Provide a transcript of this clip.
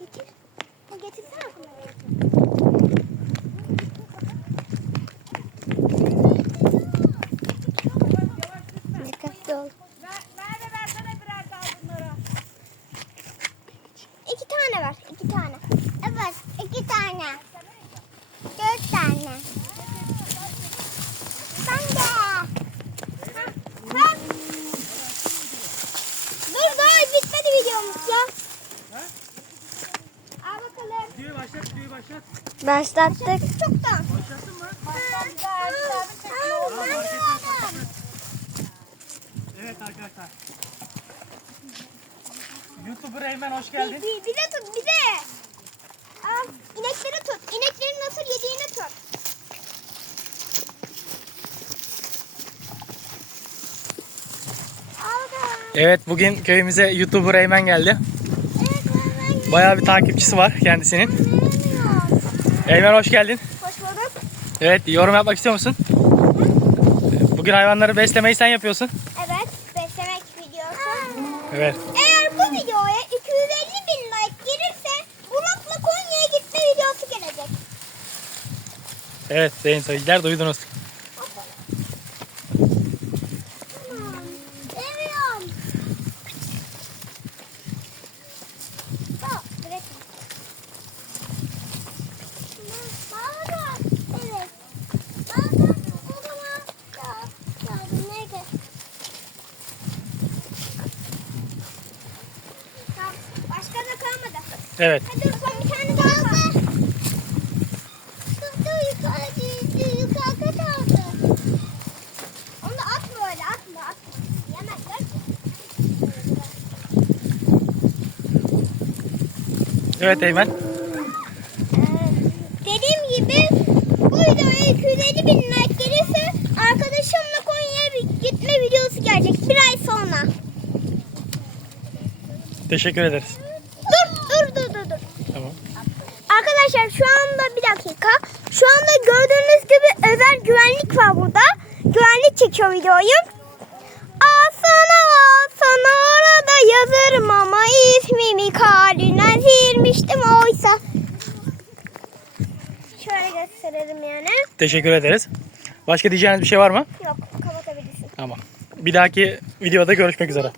Getir. Ha, getirsene kumları. Dikkatli ol. Ver, ver de versene birer daha bunlara. İki tane ver. iki tane. Evet. iki tane. Dört tane. Videoyu başlat, videoyu başlat. Başlattık. Çoktan. Başlattın mı? Evet arkadaşlar. YouTuber Eymen hoş Bir, geldin. bir, bir de tut bir de. Al inekleri tut. İneklerin nasıl yediğini tut. Al da. Evet bugün köyümüze YouTuber Eymen geldi. Bayağı bir takipçisi var kendisinin. Eymen hoş geldin. Hoş bulduk. Evet yorum yapmak istiyor musun? Bugün hayvanları beslemeyi sen yapıyorsun. Evet beslemek videosu. Evet. Eğer bu videoya 250 bin like gelirse Bulut'la Konya'ya gitme videosu gelecek. Evet sayın seyirciler duydunuz. Evet. Hadi son bir tane daha var. Dur, dur, yukarı, dur, yukarıda kaldı. Onu da atma öyle, atma, atma. Yemezler. Evet Eymen. Ee, dediğim gibi bu videoya 250 bin like gelirse arkadaşımla Konya'ya gitme videosu gelecek bir ay sonra. Teşekkür ederiz. Dur dur dur dur dur. Tamam. Arkadaşlar şu anda bir dakika. Şu anda gördüğünüz gibi özel güvenlik var burada. Güvenlik çekiyor videoyu. Asana asana orada yazarım ama ismimi kalbine silmiştim oysa. Şöyle gösterelim yani. Teşekkür ederiz. Başka diyeceğiniz bir şey var mı? Yok kapatabilirsin. Tamam. Bir dahaki videoda görüşmek üzere.